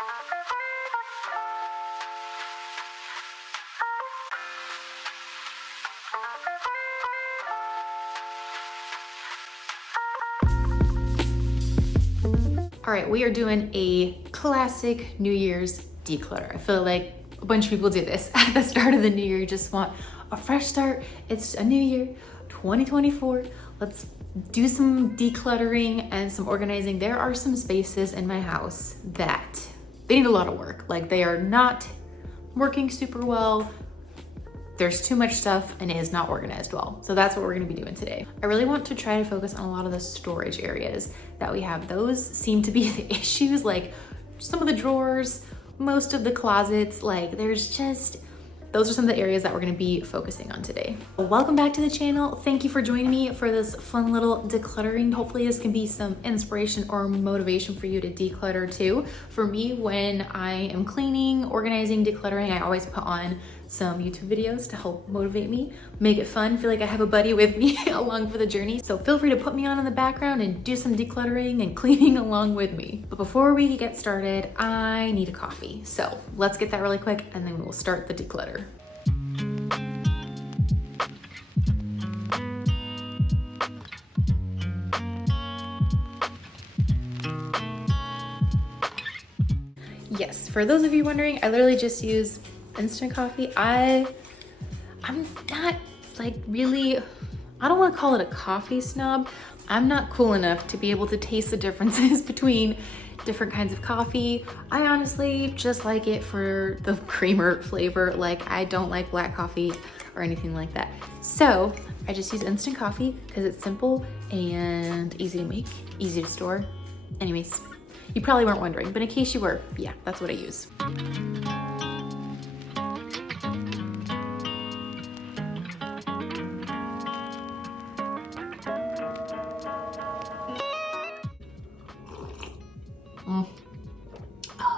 All right, we are doing a classic New Year's declutter. I feel like a bunch of people do this at the start of the new year. You just want a fresh start. It's a new year, 2024. Let's do some decluttering and some organizing. There are some spaces in my house that they need a lot of work. Like they are not working super well. There's too much stuff and it is not organized well. So that's what we're gonna be doing today. I really want to try to focus on a lot of the storage areas that we have. Those seem to be the issues, like some of the drawers, most of the closets, like those are some of the areas that we're gonna be focusing on today. Welcome back to the channel. Thank you for joining me for this fun little decluttering. Hopefully this can be some inspiration or motivation for you to declutter too. For me, when I am cleaning, organizing, decluttering, I always put on some YouTube videos to help motivate me, make it fun, feel like I have a buddy with me along for the journey. So feel free to put me on in the background and do some decluttering and cleaning along with me. But before we get started, I need a coffee. So let's get that really quick and then we'll start the declutter. Yes, for those of you wondering, I literally just use instant coffee. I'm not like really, I don't want to call it a coffee snob. I'm not cool enough to be able to taste the differences between different kinds of coffee. I honestly just like it for the creamer flavor. Like I don't like black coffee or anything like that. So I just use instant coffee because it's simple and easy to make, easy to store. Anyways, you probably weren't wondering, but in case you were, yeah, that's what I use.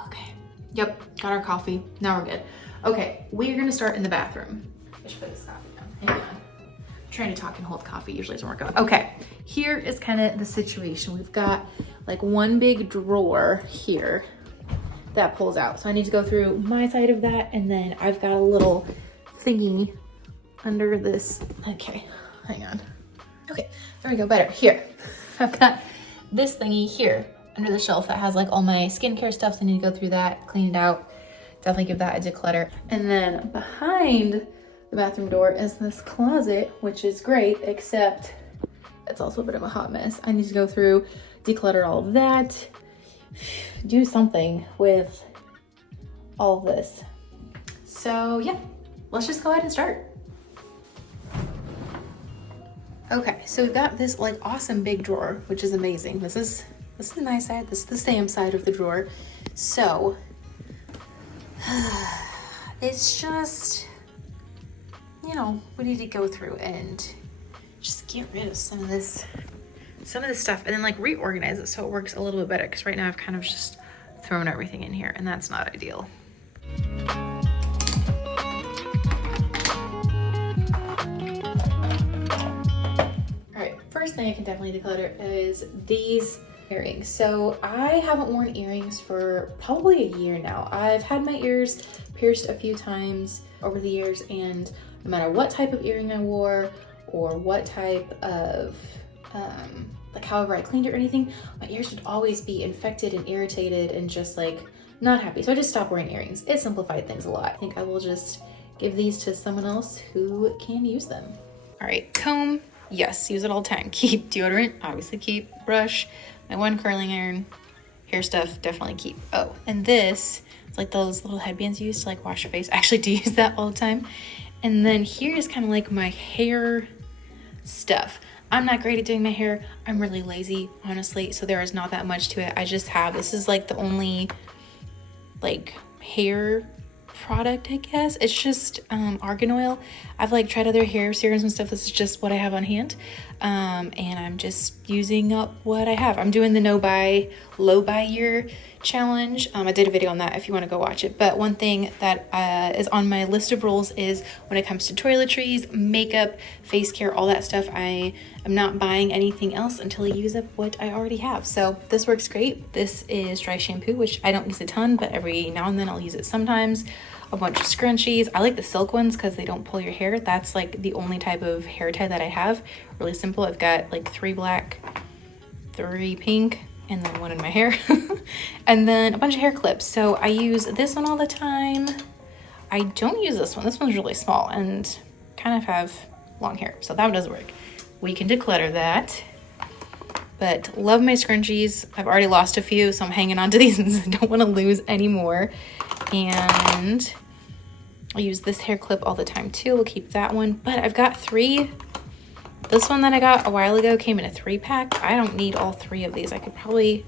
Okay, yep, got our coffee. Now we're good. Okay, we're gonna start in the bathroom. I should put this coffee down. Hang on. I'm trying to talk and hold coffee usually doesn't work out. Okay, here is kind of the situation. We've got like one big drawer here that pulls out. So I need to go through my side of that, and then I've got a little thingy under this. Okay, hang on. Okay, there we go, better. Here, I've got this thingy here under the shelf that has like all my skincare stuff, so I need to go through that, clean it out, definitely give that a declutter. And then behind the bathroom door is this closet, which is great, except it's also a bit of a hot mess. I need to go through, declutter all of that, do something with all of this. So yeah, let's just go ahead and start. Okay, so we've got this like awesome big drawer, which is amazing. This is my side, this is the Sam side of the drawer. So it's just, you know, we need to go through and just get rid of some of this stuff and then like reorganize it so it works a little bit better, because right now I've kind of just thrown everything in here and that's not ideal. All right, first thing I can definitely declutter is these earrings. So I haven't worn earrings for probably a year now. I've had my ears pierced a few times over the years, and no matter what type of earring I wore or what type of like however I cleaned it or anything, my ears would always be infected and irritated and just like not happy. So I just stopped wearing earrings. It simplified things a lot. I think I will just give these to someone else who can use them. All right, comb, yes, use it all the time. Keep deodorant, obviously keep. Brush, my one curling iron, hair stuff, definitely keep. Oh, and this, it's like those little headbands you use to like wash your face. I actually do use that all the time. And then here is kind of like my hair stuff. I'm not great at doing my hair. I'm really lazy, honestly. So there is not that much to it. I just have, this is like the only like hair product, I guess. It's just argan oil. I've like tried other hair serums and stuff. This is just what I have on hand. And I'm just using up what I have. I'm doing the no buy, low buy year challenge. I did a video on that if you want to go watch it. But one thing that is on my list of rules is when it comes to toiletries, makeup, face care, all that stuff, I I'm not buying anything else until I use up what I already have. So this works great. This is dry shampoo, which I don't use a ton, but every now and then I'll use it sometimes. A bunch of scrunchies. I like the silk ones because they don't pull your hair. That's like the only type of hair tie that I have. Really simple. I've got like 3 black, 3 pink, and then 1 in my hair. And then a bunch of hair clips. So I use this one all the time. I don't use this one. This one's really small and kind of have long hair, so that one doesn't work. We can declutter that. But love my scrunchies. I've already lost a few, so I'm hanging on to these and I don't want to lose any more. And I use this hair clip all the time too. We'll keep that one. But I've got 3. This one that I got a while ago came in a 3-pack. I don't need all 3 of these. I could probably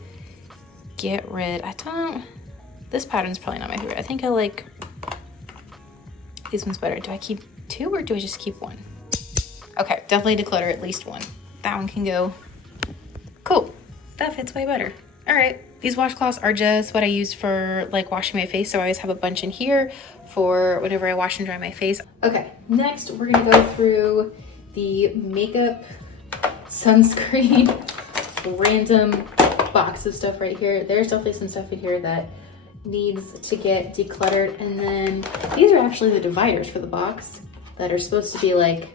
get rid. This pattern's probably not my favorite. I think I like these ones better. Do I keep 2 or do I just keep 1? Okay, definitely declutter at least 1. That one can go. Cool, that fits way better. All right, these washcloths are just what I use for like washing my face. So I always have a bunch in here for whenever I wash and dry my face. Okay, next we're gonna go through the makeup sunscreen random box of stuff right here. There's definitely some stuff in here that needs to get decluttered. And then these are actually the dividers for the box that are supposed to be like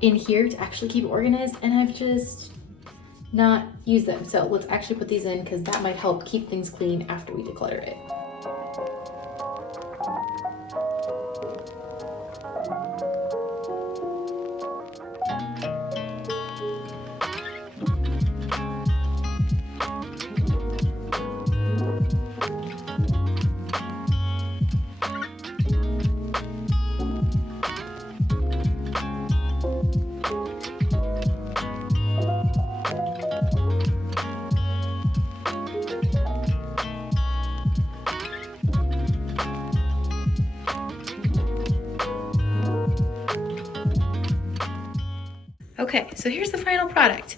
in here to actually keep it organized, and I've just not used them. So let's actually put these in because that might help keep things clean after we declutter it. Okay, so here's the final product.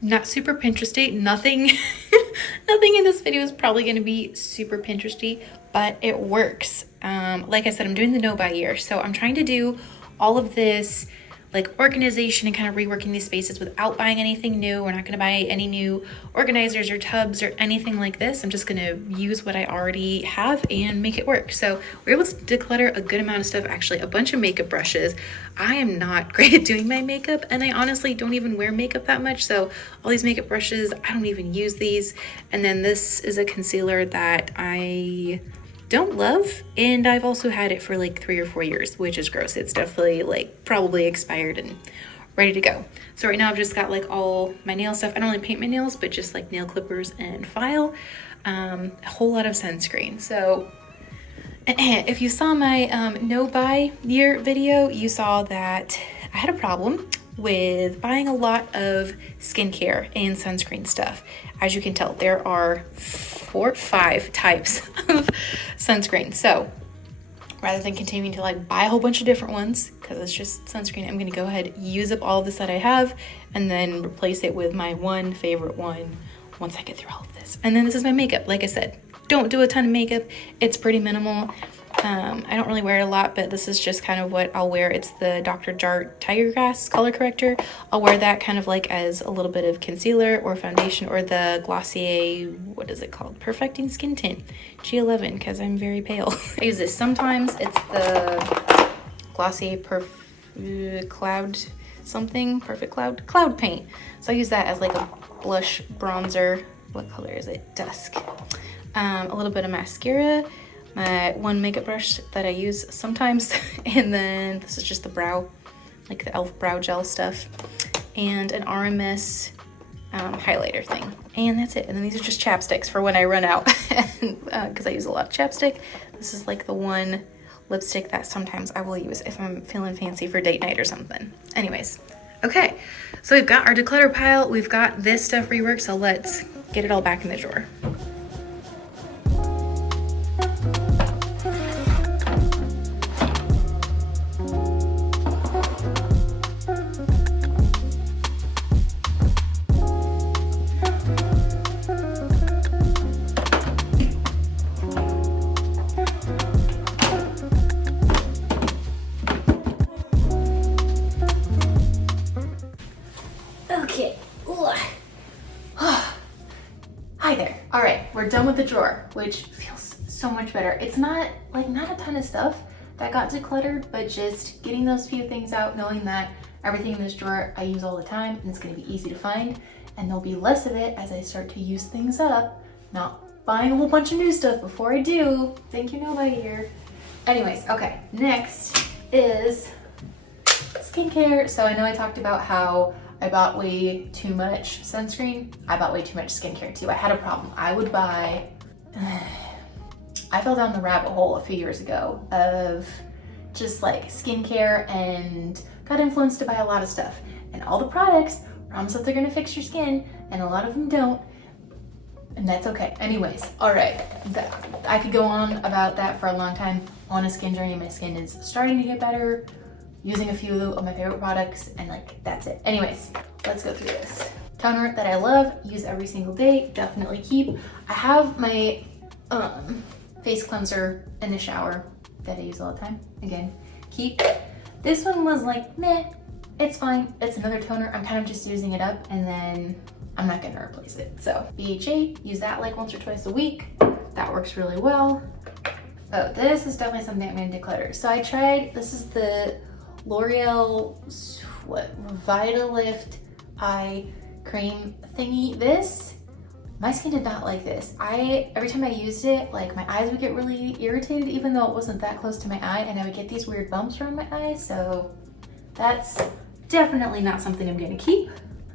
Not super Pinteresty, nothing in this video is probably gonna be super Pinteresty, but it works. Like I said, I'm doing the no buy year, so I'm trying to do all of this like organization and kind of reworking these spaces without buying anything new. We're not gonna buy any new organizers or tubs or anything like this. I'm just gonna use what I already have and make it work. So we're able to declutter a good amount of stuff, actually a bunch of makeup brushes. I am not great at doing my makeup, and I honestly don't even wear makeup that much. So all these makeup brushes, I don't even use these. And then this is a concealer that I don't love, and I've also had it for like 3 or 4 years, which is gross. It's definitely like probably expired and ready to go. So right now I've just got like all my nail stuff. I don't really paint my nails, but just like nail clippers and file. A whole lot of sunscreen. So if you saw my no buy year video, you saw that I had a problem with buying a lot of skincare and sunscreen stuff. As you can tell, there are 4 or 5 types of sunscreen. So rather than continuing to like buy a whole bunch of different ones, because it's just sunscreen, I'm gonna go ahead, use up all of this that I have, and then replace it with my one favorite one once I get through all of this. And then this is my makeup. Like I said, don't do a ton of makeup. It's pretty minimal. I don't really wear it a lot, but this is just kind of what I'll wear. It's the Dr. Jart Tiger Grass color corrector. I'll wear that kind of like as a little bit of concealer or foundation, or the Glossier, what is it called? Perfecting Skin Tint G11, because I'm very pale. I use this sometimes. It's the Glossier Cloud something, Perfect Cloud Paint. So I use that as like a blush bronzer. What color is it? Dusk. A little bit of mascara. My one makeup brush that I use sometimes, and then this is just the brow, like the e.l.f. brow gel stuff, and an RMS highlighter thing, and that's it. And then these are just chapsticks for when I run out, because I use a lot of chapstick. This is like the one lipstick that sometimes I will use if I'm feeling fancy for date night or something. Anyways, okay, so we've got our declutter pile, we've got this stuff reworked, so let's get it all back in the drawer. with the drawer, which feels so much better. It's not a ton of stuff that got decluttered, but just getting those few things out, knowing that everything in this drawer I use all the time and it's gonna be easy to find, and there'll be less of it as I start to use things up, not buying a whole bunch of new stuff before I do. Thank you, nobody here. Anyways, okay, next is skincare. So I know I talked about how I bought way too much sunscreen. I bought way too much skincare too. I had a problem. I fell down the rabbit hole a few years ago of just like skincare and got influenced to buy a lot of stuff. And all the products promise that they're gonna fix your skin, and a lot of them don't. And that's okay. Anyways, all right. I could go on about that for a long time. On a skin journey, my skin is starting to get better, using a few of my favorite products, and like, that's it. Anyways, let's go through this. Toner that I love, use every single day, definitely keep. I have my face cleanser in the shower that I use all the time. Again, keep. This one was like, meh, it's fine. It's another toner. I'm kind of just using it up, and then I'm not gonna replace it. So BHA, use that like once or twice a week. That works really well. Oh, this is definitely something I'm gonna declutter. So I tried, this is the L'Oreal, Vitalift eye cream thingy. My skin did not like this. Every time I used it, like my eyes would get really irritated even though it wasn't that close to my eye, and I would get these weird bumps around my eyes. So that's definitely not something I'm gonna keep.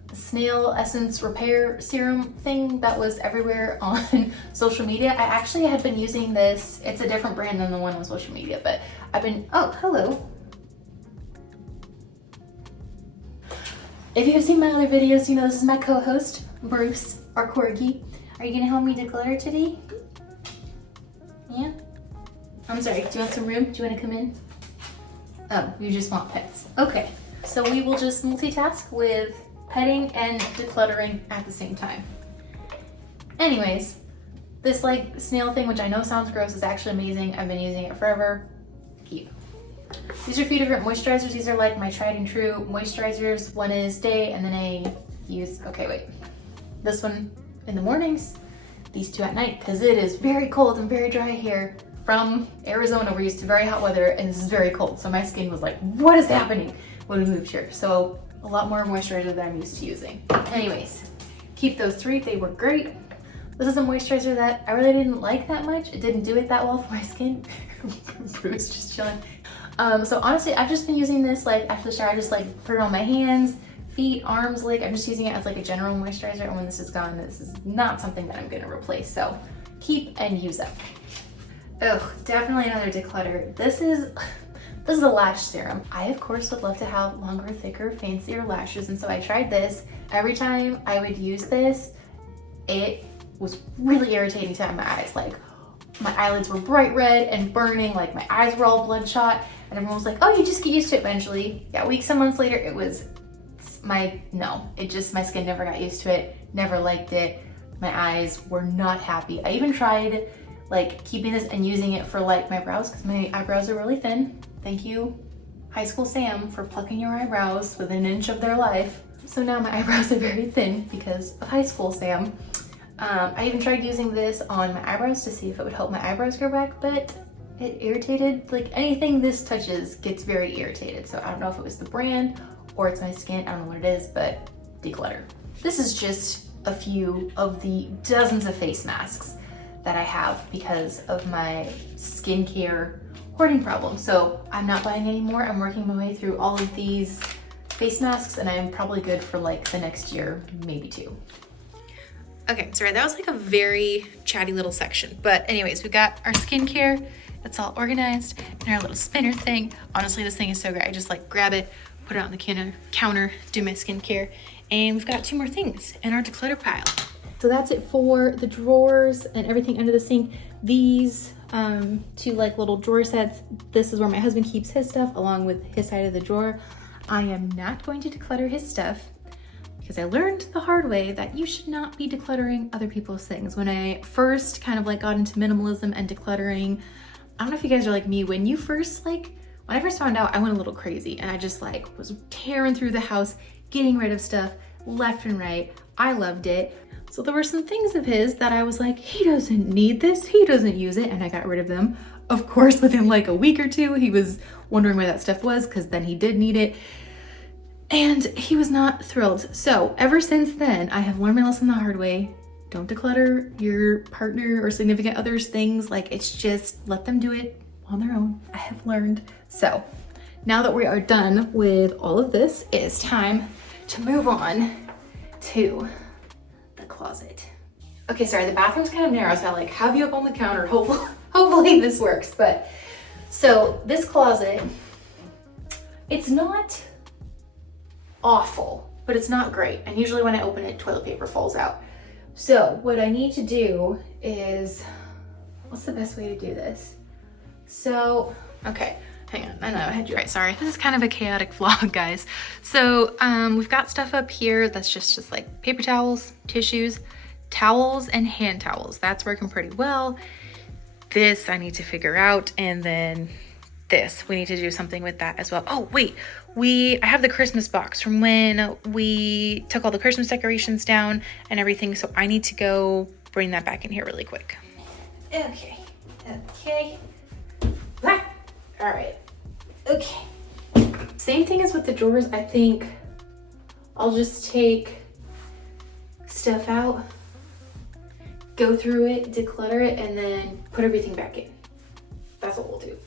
The snail essence repair serum thing that was everywhere on social media. I actually had been using this. It's a different brand than the one on social media, but oh, hello. If you have seen my other videos, you know this is my co-host, Bruce, our corgi. Are you gonna help me declutter today? Yeah? I'm sorry, do you want some room? Do you wanna come in? Oh, you just want pets. Okay, so we will just multitask with petting and decluttering at the same time. Anyways, this like snail thing, which I know sounds gross, is actually amazing. I've been using it forever. Keep. These are a few different moisturizers. These are like my tried and true moisturizers. One is day, and then I use, this one in the mornings, these two at night, because it is very cold and very dry here. From Arizona, we're used to very hot weather, and this is very cold. So my skin was like, what is happening when we moved here? So a lot more moisturizer than I'm used to using. Anyways, keep those three, they were great. This is a moisturizer that I really didn't like that much. It didn't do it that well for my skin. Bruce just chilling. So honestly, I've just been using this like after the shower, I just like put it on my hands, feet, arms, like I'm just using it as like a general moisturizer, and when this is gone, this is not something that I'm gonna replace. So keep and use up. Oh, definitely another declutter. This is a lash serum. I, of course, would love to have longer, thicker, fancier lashes, and so I tried this. Every time I would use this, it was really irritating to my eyes. Like, my eyelids were bright red and burning, like my eyes were all bloodshot, and everyone was like, oh, you just get used to it eventually. Yeah, weeks and months later, my skin never got used to it, never liked it. My eyes were not happy. I even tried like keeping this and using it for like my brows, because my eyebrows are really thin. Thank you, High School Sam, for plucking your eyebrows within an inch of their life. So now my eyebrows are very thin because of High School Sam. I even tried using this on my eyebrows to see if it would help my eyebrows grow back, but it irritated, like anything this touches gets very irritated. So I don't know if it was the brand or it's my skin, I don't know what it is, but declutter. This is just a few of the dozens of face masks that I have because of my skincare hoarding problem. So I'm not buying any more. I'm working my way through all of these face masks, and I'm probably good for like the next year, maybe two. Okay, sorry, that was like a very chatty little section. But anyways, we got our skincare. It's all organized in our little spinner thing. Honestly, this thing is so great. I just like grab it, put it on the counter, do my skincare, and we've got two more things in our declutter pile. So that's it for the drawers and everything under the sink. These two like little drawer sets, this is where my husband keeps his stuff along with his side of the drawer. I am not going to declutter his stuff because I learned the hard way that you should not be decluttering other people's things. When I first kind of like got into minimalism and decluttering, I don't know if you guys are like me, when I first found out, I went a little crazy and I just like was tearing through the house, getting rid of stuff left and right. I loved it. So there were some things of his that I was like, he doesn't need this, he doesn't use it, and I got rid of them. Of course, within like a week or two, he was wondering where that stuff was, because then he did need it. And he was not thrilled. So ever since then, I have learned my lesson the hard way. Don't declutter your partner or significant other's things. Like, it's just let them do it on their own. I have learned. So now that we are done with all of this, it is time to move on to the closet. Okay, sorry, the bathroom's kind of narrow, so I like have you up on the counter. Hopefully this works. But so this closet, it's not awful, but it's not great. And usually when I open it, toilet paper falls out. So what I need to do is, what's the best way to do this? So, okay, hang on, I know I had you. Right, sorry. This is kind of a chaotic vlog, guys. So we've got stuff up here that's just like paper towels, tissues, towels, and hand towels. That's working pretty well. This I need to figure out, and then this, we need to do something with that as well. Oh wait, I have the Christmas box from when we took all the Christmas decorations down and everything, so I need to go bring that back in here really quick. Okay. Ah, all right, okay. Same thing as with the drawers. I think I'll just take stuff out, go through it, declutter it, and then put everything back in. That's what we'll do.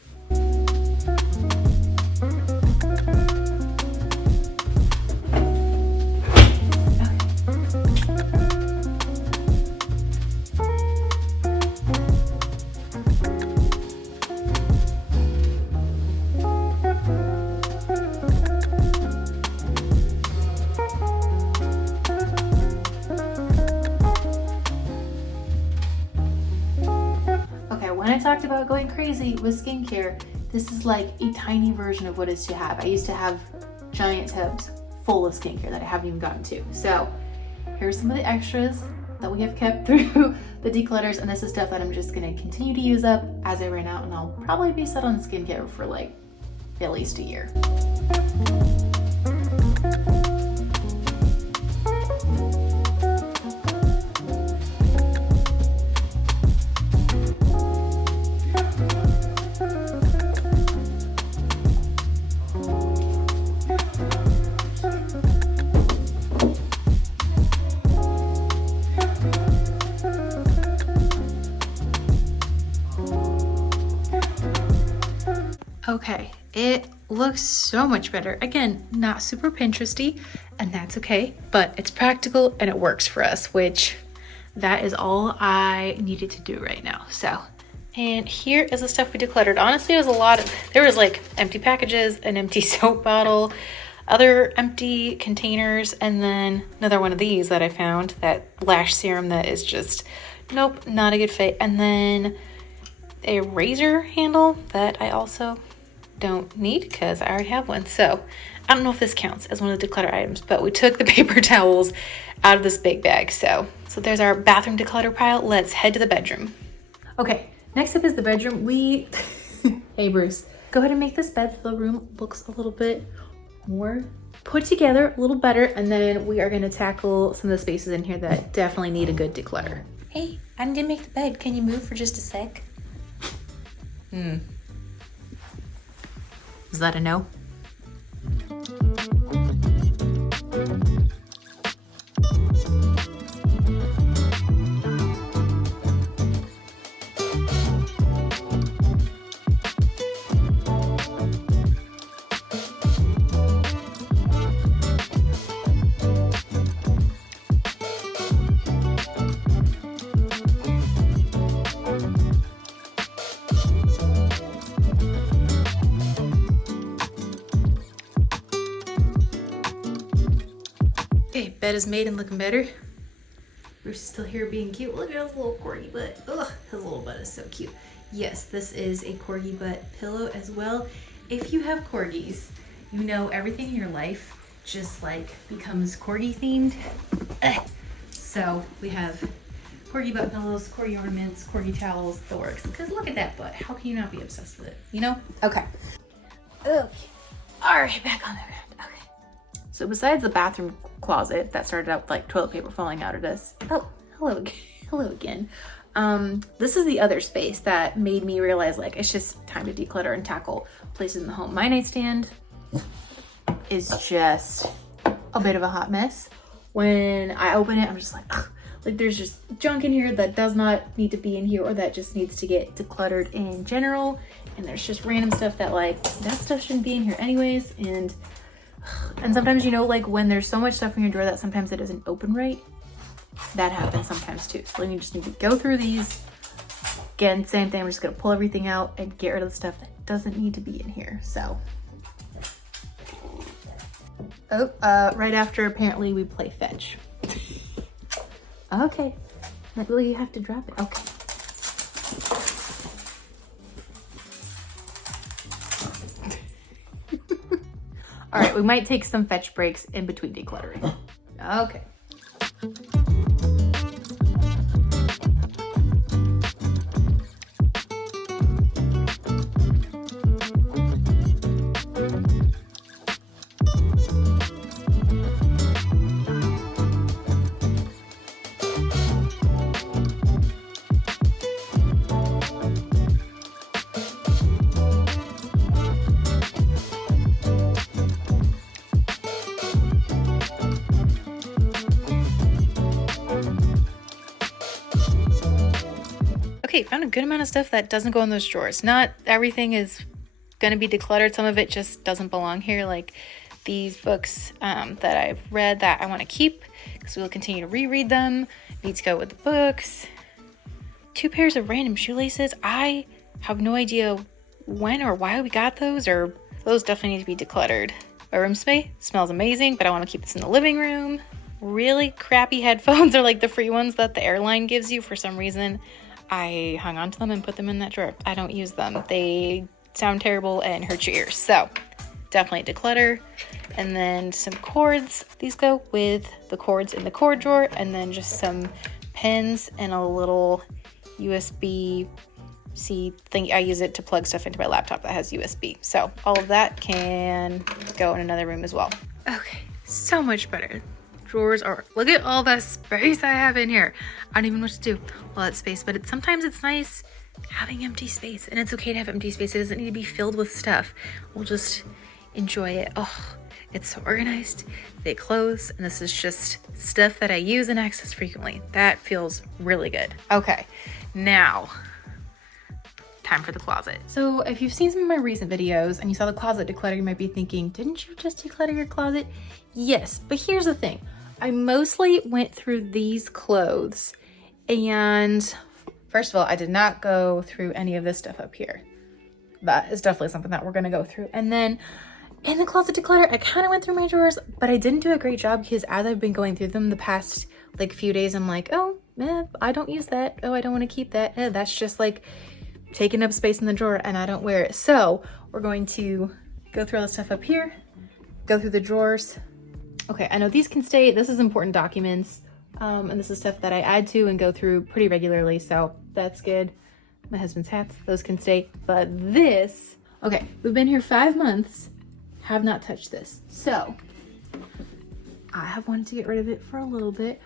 When I talked about going crazy with skincare, this is like a tiny version of what is to have. I used to have giant tubs full of skincare that I haven't even gotten to. So here's some of the extras that we have kept through the declutters, and this is stuff that I'm just gonna continue to use up as I ran out, and I'll probably be set on skincare for like at least a year. Okay, it looks so much better. Again, not super Pinteresty, and that's okay, but it's practical and it works for us, which that is all I needed to do right now. So, and here is the stuff we decluttered. Honestly, it was there was like empty packages, an empty soap bottle, other empty containers, and then another one of these that I found, that lash serum that is just, nope, not a good fit. And then a razor handle that I also don't need because I already have one. So I don't know if this counts as one of the declutter items, but we took the paper towels out of this big bag. So there's our bathroom declutter pile. Let's head to the bedroom. Okay, next up is the bedroom. Hey Bruce, go ahead and make this bed so the room looks a little bit more put together, a little better, and then we are going to tackle some of the spaces in here that definitely need a good declutter. Hey, I didn't make the bed. Can you move for just a sec? Is that a no? Okay, bed is made and looking better. Bruce is still here being cute. Look at his little corgi butt. Ugh, his little butt is so cute. Yes, this is a corgi butt pillow as well. If you have corgis, you know everything in your life just like becomes corgi themed. So we have corgi butt pillows, corgi ornaments, corgi towels, the works. Because look at that butt. How can you not be obsessed with it? You know? Okay. Okay. All right, back on the ground. Okay. So besides the bathroom closet that started out with like toilet paper falling out of this. Oh, hello again. Hello again. This is the other space that made me realize like it's just time to declutter and tackle places in the home. My nightstand is just a bit of a hot mess. When I open it, I'm just like, ugh. Like there's just junk in here that does not need to be in here or that just needs to get decluttered in general. And there's just random stuff that like, that stuff shouldn't be in here anyways. And sometimes, you know, like when there's so much stuff in your drawer that sometimes it doesn't open right, that happens sometimes too. So then you just need to go through these. Again, same thing, we're just gonna pull everything out and get rid of the stuff that doesn't need to be in here, so. Oh, right after apparently we play fetch. Okay, will you have to drop it? Okay. All right, we might take some fetch breaks in between decluttering. Okay. Okay, found a good amount of stuff that doesn't go in those drawers. Not everything is gonna be decluttered. Some of it just doesn't belong here, like these books that I've read that I want to keep because we'll continue to reread them. Need to go with the books. 2 pairs of random shoelaces. I have no idea when or why we got those, or those definitely need to be decluttered. My room space smells amazing, but I want to keep this in the living room. Really crappy headphones are like the free ones that the airline gives you. For some reason, I hung on to them and put them in that drawer. I don't use them. They sound terrible and hurt your ears. So definitely declutter. And then some cords. These go with the cords in the cord drawer. And then just some pens and a little USB-C thing. I use it to plug stuff into my laptop that has USB. So all of that can go in another room as well. Okay, so much better. Drawers are, look at all the space I have in here. I don't even know what to do with all that space, but sometimes it's nice having empty space, and it's okay to have empty space. It doesn't need to be filled with stuff. We'll just enjoy it. Oh, it's so organized. They close, and this is just stuff that I use and access frequently. That feels really good. Okay, now time for the closet. So if you've seen some of my recent videos and you saw the closet declutter, you might be thinking, didn't you just declutter your closet? Yes, but here's the thing. I mostly went through these clothes, and first of all, I did not go through any of this stuff up here. That is definitely something that we're gonna go through. And then in the closet declutter, I kind of went through my drawers, but I didn't do a great job because as I've been going through them the past like few days, I'm like, oh, I don't use that. Oh, I don't want to keep that. That's just like taking up space in the drawer and I don't wear it. So we're going to go through all the stuff up here, go through the drawers. Okay, I know these can stay. This is important documents. And this is stuff that I add to and go through pretty regularly. So that's good. My husband's hats, those can stay. But this, okay, we've been here 5 months, have not touched this. So I have wanted to get rid of it for a little bit,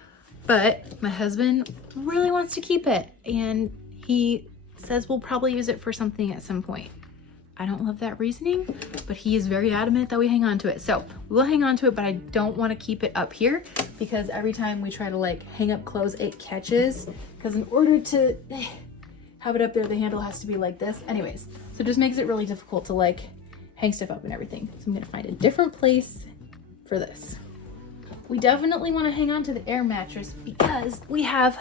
but my husband really wants to keep it. And he says we'll probably use it for something at some point. I don't love that reasoning, but he is very adamant that we hang on to it. So we will hang on to it, but I don't want to keep it up here because every time we try to like hang up clothes, it catches. Because in order to have it up there, the handle has to be like this. Anyways, so it just makes it really difficult to like hang stuff up and everything. So I'm gonna find a different place for this. We definitely want to hang on to the air mattress because we have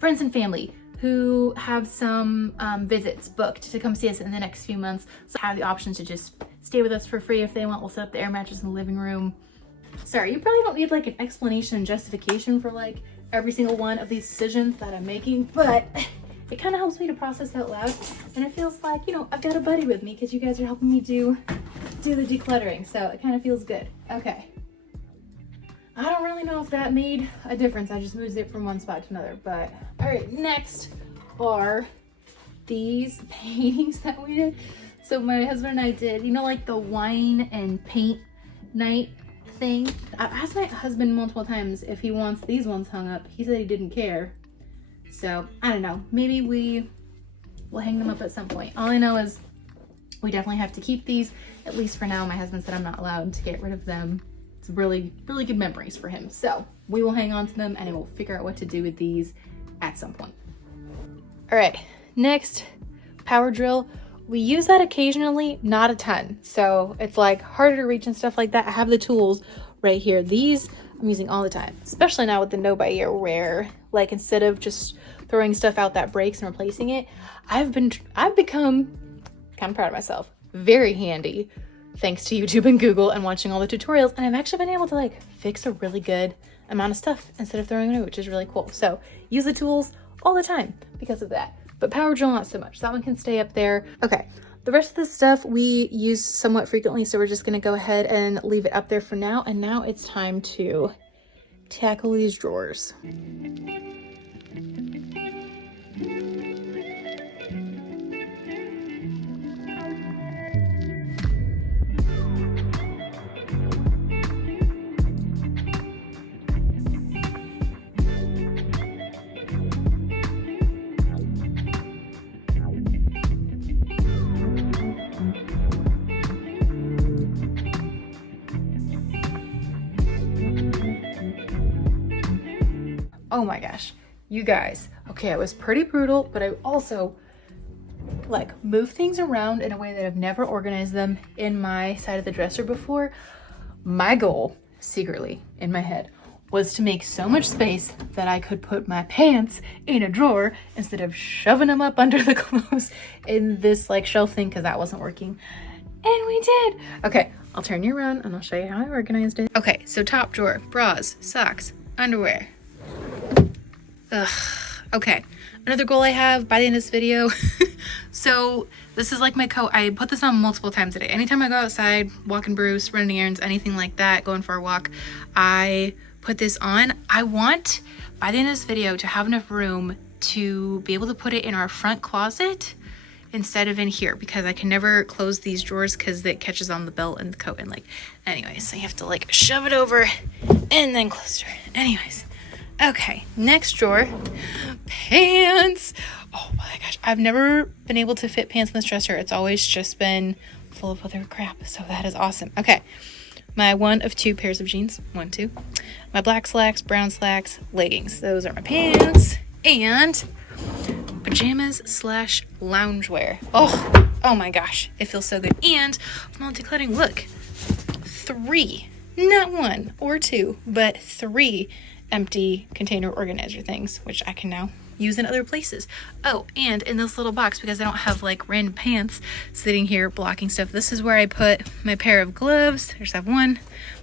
friends and family who have some visits booked to come see us in the next few months. So have the option to just stay with us for free if they want. We'll set up the air mattress in the living room. Sorry, you probably don't need like an explanation and justification for like every single one of these decisions that I'm making, but it kind of helps me to process out loud. And it feels like, you know, I've got a buddy with me because you guys are helping me do the decluttering. So it kind of feels good. Okay. I don't really know if that made a difference. I just moved it from one spot to another, but all right, next are these paintings that we did. So my husband and I did, you know, like the wine and paint night thing. I've asked my husband multiple times if he wants these ones hung up. He said he didn't care. So I don't know, maybe we will hang them up at some point. All I know is we definitely have to keep these, at least for now. My husband said I'm not allowed to get rid of them. It's really, really good memories for him. So we will hang on to them and I will figure out what to do with these at some point. All right, next, power drill. We use that occasionally, not a ton. So it's like harder to reach and stuff like that. I have the tools right here. These I'm using all the time, especially now with the no by ear, where like instead of just throwing stuff out that breaks and replacing it, I've become kind of proud of myself, very handy thanks to YouTube and Google and watching all the tutorials. And I've actually been able to like fix a really good amount of stuff instead of throwing it away, which is really cool. So use the tools all the time because of that. But power drill, not so much. That one can stay up there. Okay, the rest of the stuff we use somewhat frequently, so we're just gonna go ahead and leave it up there for now. And now it's time to tackle these drawers. Oh my gosh, you guys. Okay, I was pretty brutal, but I also like move things around in a way that I've never organized them in my side of the dresser before. My goal, secretly in my head, was to make so much space that I could put my pants in a drawer instead of shoving them up under the clothes in this like shelf thing, because that wasn't working. And we did. Okay, I'll turn you around and I'll show you how I organized it. Okay, so top drawer, bras, socks, underwear. Ugh. Okay, another goal I have by the end of this video. So this is like my coat. I put this on multiple times a day. Anytime I go outside, walking Bruce, running errands, anything like that, going for a walk, I put this on. I want, by the end of this video, to have enough room to be able to put it in our front closet instead of in here, because I can never close these drawers because it catches on the belt and the coat and like, anyways, so you have to like shove it over and then close it. Anyways. Okay, next drawer, pants. Oh my gosh, I've never been able to fit pants in this dresser. It's always just been full of other crap, so that is awesome. Okay, my one of two pairs of jeans, 1, 2. My black slacks, brown slacks, leggings. Those are my pants. And pajamas / loungewear. Oh my gosh, it feels so good. And from all decluttering, look, 3, not 1 or 2, but 3 empty container organizer things, which I can now use in other places. Oh, and in this little box, because I don't have like random pants sitting here blocking stuff, this is where I put my pair of gloves. There's that one,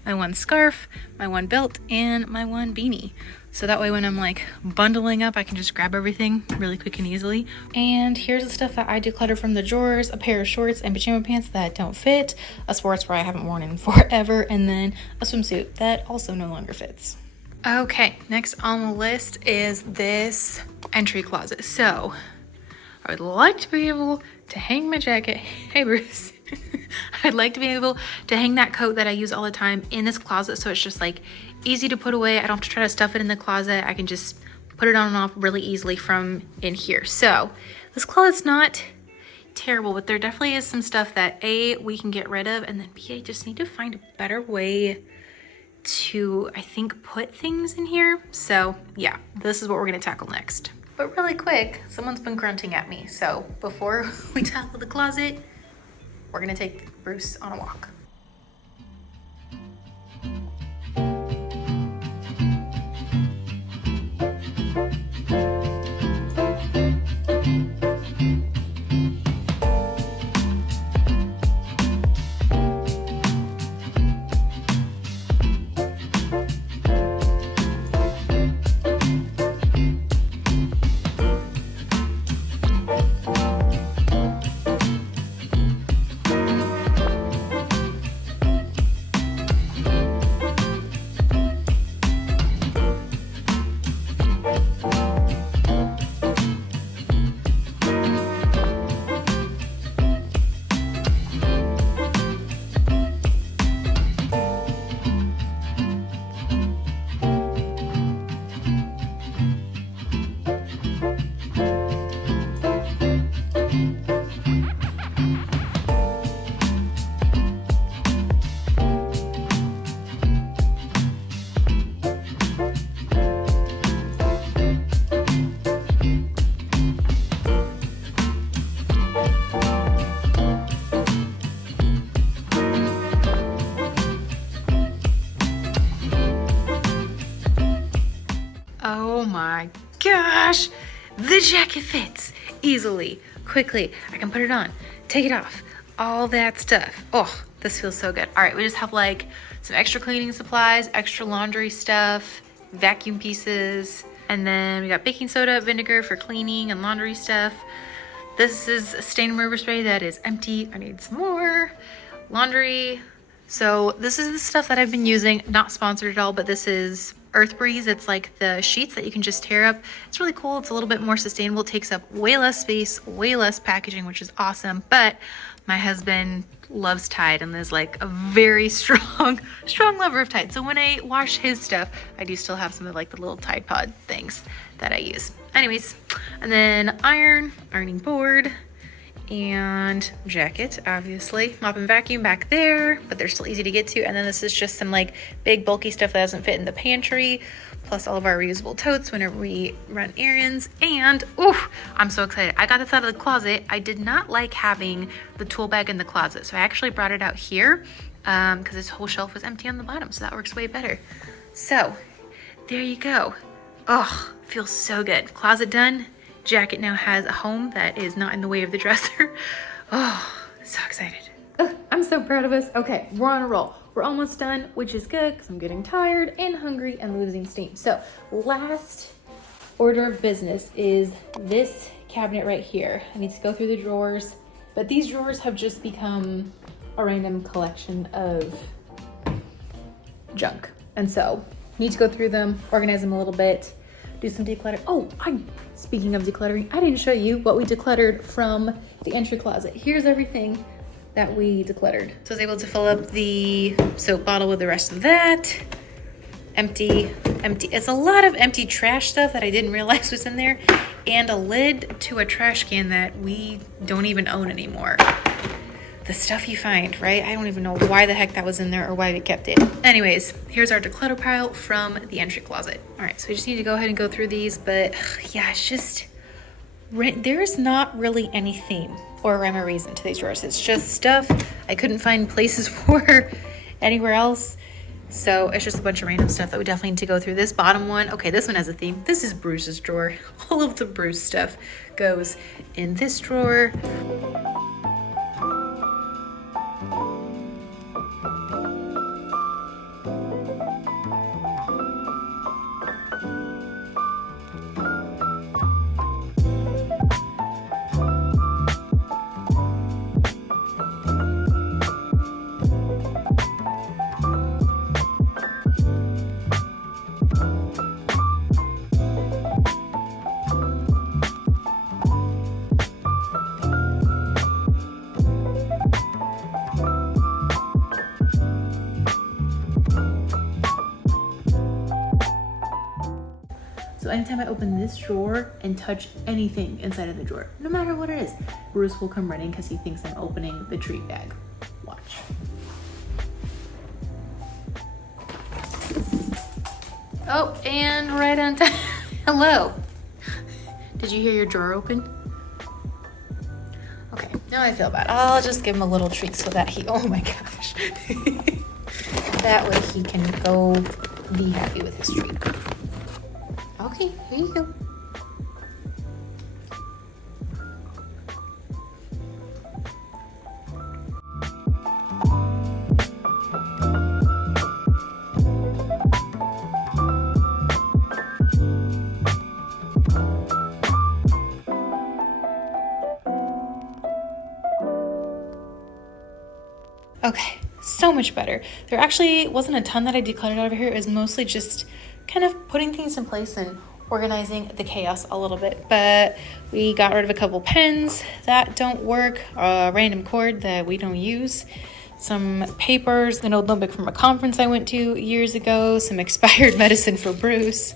my one scarf, my one belt, and my one beanie. So that way when I'm like bundling up, I can just grab everything really quick and easily. And here's the stuff that I declutter from the drawers: a pair of shorts and pajama pants that don't fit, a sports bra I haven't worn in forever, and then a swimsuit that also no longer fits. Okay, next on the list is this entry closet. So I would like to be able to hang my jacket. Hey, Bruce. I'd like to be able to hang that coat that I use all the time in this closet, so it's just like easy to put away. I don't have to try to stuff it in the closet. I can just put it on and off really easily from in here. So this closet's not terrible, but there definitely is some stuff that A, we can get rid of, and then B, I just need to find a better way to, I think, put things in here. So yeah, this is what we're gonna tackle next. But really quick, someone's been grunting at me. So before we tackle the closet, we're gonna take Bruce on a walk. gosh, the jacket fits easily, quickly. I can put it on, take it off, all that stuff. Oh, this feels so good. All right, we just have like some extra cleaning supplies, extra laundry stuff, vacuum pieces, and then we got baking soda, vinegar for cleaning and laundry stuff. This is a stain remover spray that is empty. I need some more. Laundry. So this is the stuff that I've been using, not sponsored at all, but this is Earth Breeze. It's like the sheets that you can just tear up. It's really cool. It's a little bit more sustainable. It takes up way less space, way less packaging, which is awesome. But my husband loves Tide and is like a very strong lover of Tide. So when I wash his stuff, I do still have some of like the little Tide Pod things that I use. Anyways, and then ironing board, and jacket, obviously. Mop and vacuum back there, but they're still easy to get to. And then this is just some like big bulky stuff that doesn't fit in the pantry, plus all of our reusable totes whenever we run errands. And oof, I'm so excited. I got this out of the closet. I did not like having the tool bag in the closet, so I actually brought it out here because this whole shelf was empty on the bottom, so that works way better. So there you go. Oh, feels so good. Closet done. Jacket now has a home that is not in the way of the dresser. Oh, so excited. Ugh, I'm so proud of us. Okay, we're on a roll. We're almost done, which is good because I'm getting tired and hungry and losing steam. So last order of business is this cabinet right here. I need to go through the drawers, but these drawers have just become a random collection of junk. And so need to go through them, organize them a little bit, do some declutter. Oh, speaking of decluttering, I didn't show you what we decluttered from the entry closet. Here's everything that we decluttered. So I was able to fill up the soap bottle with the rest of that. Empty. It's a lot of empty trash stuff that I didn't realize was in there, and a lid to a trash can that we don't even own anymore. The stuff you find, right? I don't even know why the heck that was in there or why we kept it. Anyways, here's our declutter pile from the entry closet. All right, so we just need to go ahead and go through these, but yeah, it's just, there's not really any theme or rhyme or reason to these drawers. It's just stuff I couldn't find places for anywhere else. So it's just a bunch of random stuff that we definitely need to go through. This bottom one, okay, this one has a theme. This is Bruce's drawer. All of the Bruce stuff goes in this drawer. So anytime I open this drawer and touch anything inside of the drawer, no matter what it is, Bruce will come running because he thinks I'm opening the treat bag. Watch. Oh, and right on time. Hello. Did you hear your drawer open? Okay, now I feel bad. I'll just give him a little treat so that he, oh my gosh. That way he can go be happy with his treat. Okay, here you go. Okay, so much better. There actually wasn't a ton that I decluttered out of here. It was mostly just kind of putting things in place and organizing the chaos a little bit. But we got rid of a couple pens that don't work, a random cord that we don't use, some papers, an old notebook from a conference I went to years ago, some expired medicine for Bruce,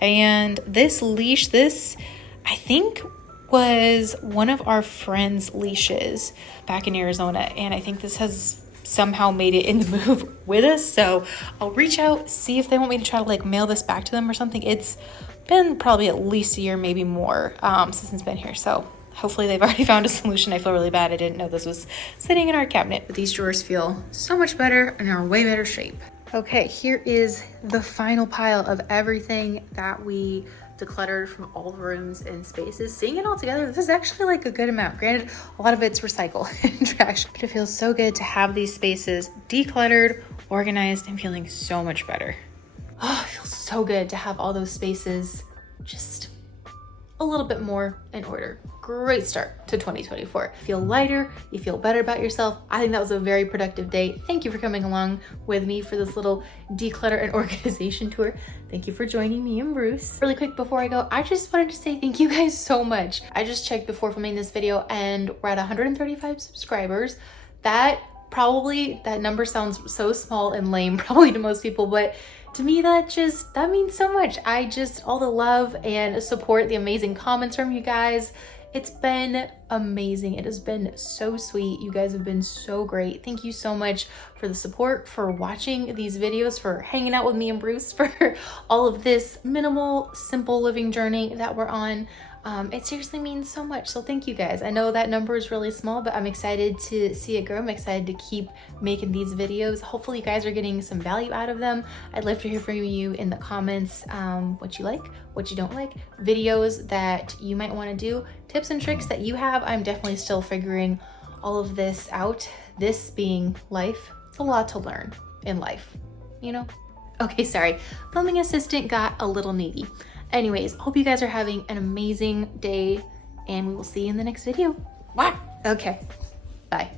and this leash. This, I think, was one of our friends' leashes back in Arizona, and I think this has somehow made it in the move with us. So I'll reach out, see if they want me to try to like mail this back to them or something. It's been probably at least a year, maybe more, since it's been here. So hopefully they've already found a solution. I feel really bad. I didn't know this was sitting in our cabinet, but these drawers feel so much better and are way better shape. Okay, here is the final pile of everything that we decluttered from all the rooms and spaces. Seeing it all together, this is actually like a good amount. Granted, a lot of it's recycle and trash, but it feels so good to have these spaces decluttered, organized, and feeling so much better. Oh, it feels so good to have all those spaces just a little bit more in order. Great start to 2024. Feel lighter, you feel better about yourself. I think that was a very productive day. Thank you for coming along with me for this little declutter and organization tour. Thank you for joining me and Bruce. Really quick before I go, I just wanted to say thank you guys so much. I just checked before filming this video and we're at 135 subscribers. That number sounds so small and lame probably to most people, but to me, that means so much. All the love and support, the amazing comments from you guys. It's been amazing. It has been so sweet. You guys have been so great. Thank you so much for the support, for watching these videos, for hanging out with me and Bruce, for all of this minimal, simple living journey that we're on. It seriously means so much. So thank you guys. I know that number is really small, but I'm excited to see it grow. I'm excited to keep making these videos. Hopefully you guys are getting some value out of them. I'd love to hear from you in the comments, what you like, what you don't like, videos that you might want to do, tips and tricks that you have. I'm definitely still figuring all of this out. This being life, it's a lot to learn in life, you know? Okay, sorry. Filming assistant got a little needy. Anyways, hope you guys are having an amazing day and we will see you in the next video. What? Okay, bye.